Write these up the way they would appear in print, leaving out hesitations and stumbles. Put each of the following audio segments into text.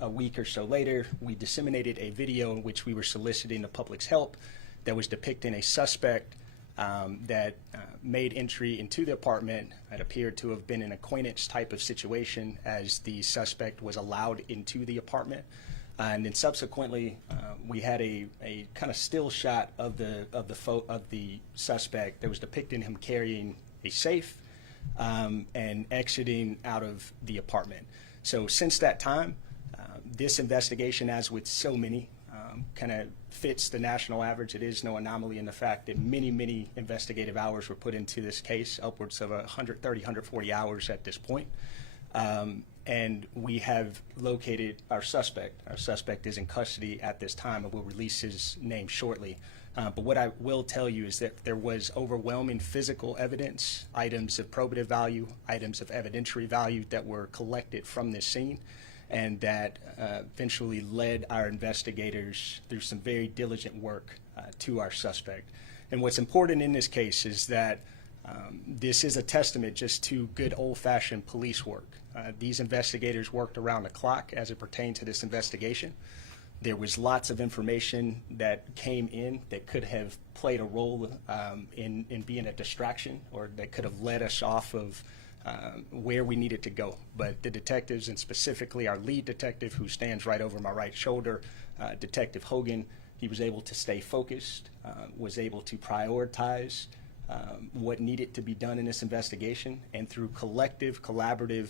A week or so later, we disseminated a video in which we were soliciting the public's help that was depicting a suspect that made entry into the apartment. It appeared to have been an acquaintance type of situation, as the suspect was allowed into the apartment. And then subsequently, we had a kind of still shot of the suspect that was depicting him carrying a safe and exiting out of the apartment. So since that time, this investigation, as with so many, kind of fits the national average. It is no anomaly in the fact that many investigative hours were put into this case, upwards of 130, 140 hours at this point. And we have located our suspect. Our suspect is in custody at this time, and we'll release his name shortly. But what I will tell you is that there was overwhelming physical evidence, items of probative value, items of evidentiary value that were collected from this scene, and that eventually led our investigators through some very diligent work to our suspect. And what's important in this case is that this is a testament just to good old-fashioned police work. These investigators worked around the clock as it pertained to this investigation. There was lots of information that came in that could have played a role in being a distraction, or that could have led us off of where we needed to go. But the detectives, and specifically our lead detective, who stands right over my right shoulder, Detective Hogan, he was able to stay focused, was able to prioritize what needed to be done in this investigation, and through collective, collaborative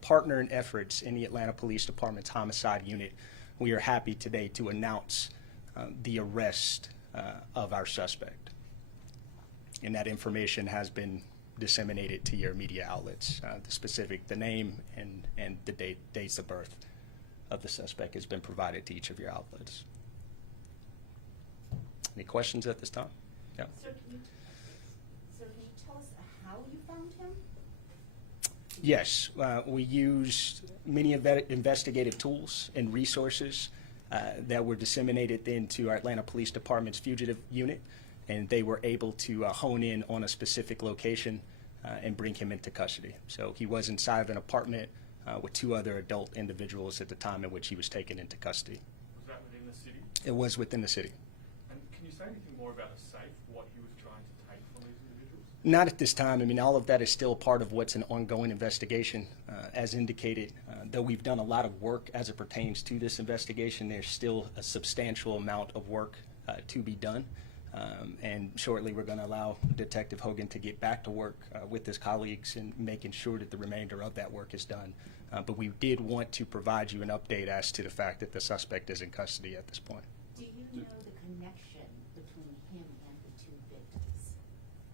partnering efforts in the Atlanta Police Department's homicide unit, we are happy today to announce the arrest of our suspect. And that information has been disseminated to your media outlets. The name and the dates of birth of the suspect has been provided to each of your outlets. Any questions at this time? Yeah. So can you tell us how you found him? Yes, we used many investigative tools and resources that were disseminated into our Atlanta Police Department's fugitive unit, and they were able to hone in on a specific location and bring him into custody. So he was inside of an apartment with two other adult individuals at the time in which he was taken into custody. Was that within the city? It was within the city. And can you say anything more about the safe, what he was trying to take from these individuals? Not at this time. I mean, all of that is still part of what's an ongoing investigation. As indicated, though we've done a lot of work as it pertains to this investigation, there's still a substantial amount of work to be done. And shortly we're going to allow Detective Hogan to get back to work with his colleagues and making sure that the remainder of that work is done. But we did want to provide you an update as to the fact that the suspect is in custody at this point. Do you know the connection between him and the two victims?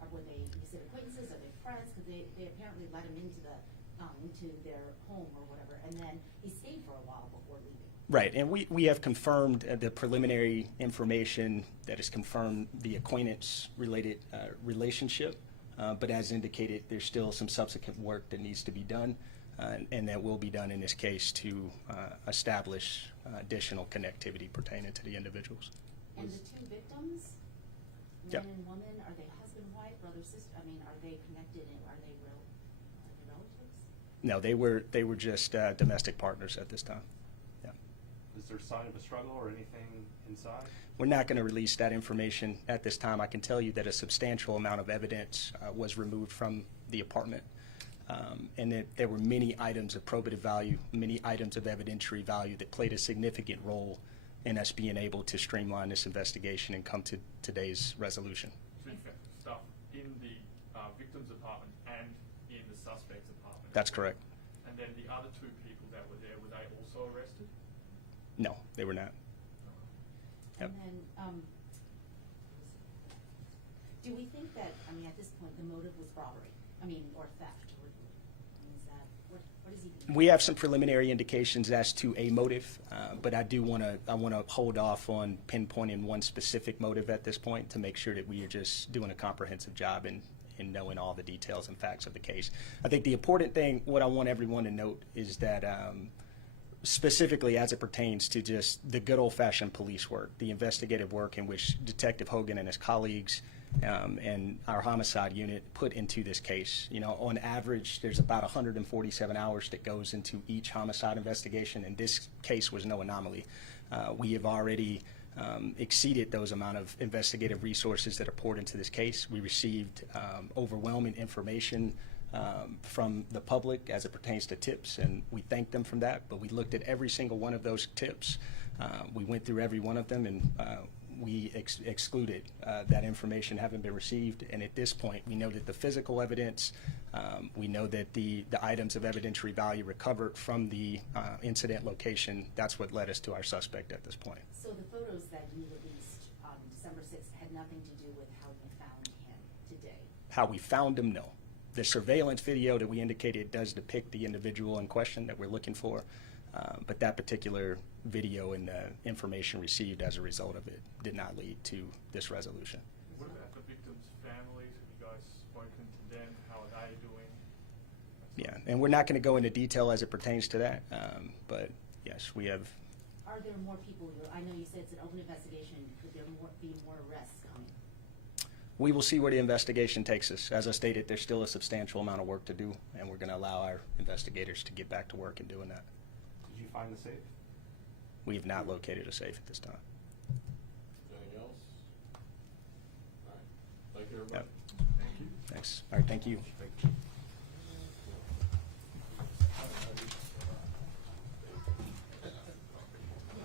Or were they, you said acquaintances, are they friends? Because they apparently let him into their home or whatever, and then he stayed for a while before leaving. Right, and we have confirmed the preliminary information that has confirmed the acquaintance-related relationship, but as indicated, there's still some subsequent work that needs to be done, and that will be done in this case to establish additional connectivity pertaining to the individuals. And the two victims, Yep. man and woman, are they husband, wife, brother, sister? I mean, are they connected and are they relatives? No, they were just domestic partners at this time. Yeah. Is there a sign of a struggle or anything inside? We're not going to release that information at this time. I can tell you that a substantial amount of evidence was removed from the apartment, and that there were many items of probative value, many items of evidentiary value that played a significant role in us being able to streamline this investigation and come to today's resolution. So you found stuff in the victim's apartment and in the suspect's apartment? That's correct. And then the other two people that were there, were they also arrested? No, they were not. Yep. And then, do we think that, I mean, at this point, the motive was robbery? I mean, or theft? Or, I mean, is that, what is he? We have some preliminary indications as to a motive, but I want to hold off on pinpointing one specific motive at this point to make sure that we are just doing a comprehensive job in knowing all the details and facts of the case. I think the important thing, what I want everyone to note, is that specifically as it pertains to just the good old-fashioned police work, the investigative work in which Detective Hogan and his colleagues and our homicide unit put into this case. You know, on average, there's about 147 hours that goes into each homicide investigation, and this case was no anomaly. We have already exceeded those amount of investigative resources that are poured into this case. We received overwhelming information from the public as it pertains to tips, and we thank them for that. But we looked at every single one of those tips. We went through every one of them, and we excluded that information having been received. And at this point, we know that the physical evidence, we know that the items of evidentiary value recovered from the incident location, that's what led us to our suspect at this point. So the photos that you released on December 6th had nothing to do with how you found him today? How we found him, no. The surveillance video that we indicated does depict the individual in question that we're looking for, but that particular video and the information received as a result of it did not lead to this resolution. What about the victims' families? Have you guys spoken to them? How are they doing? Yeah, and we're not going to go into detail as it pertains to that, but yes, we have. Are there more people? I know you said it's an open investigation. Could there be more arrests coming? We will see where the investigation takes us. As I stated, there's still a substantial amount of work to do, and we're going to allow our investigators to get back to work in doing that. Did you find the safe? We have not located a safe at this time. Anything else? All right. Thank you, everybody. Yep. Thank you. Thanks. All right, thank you. Thank you.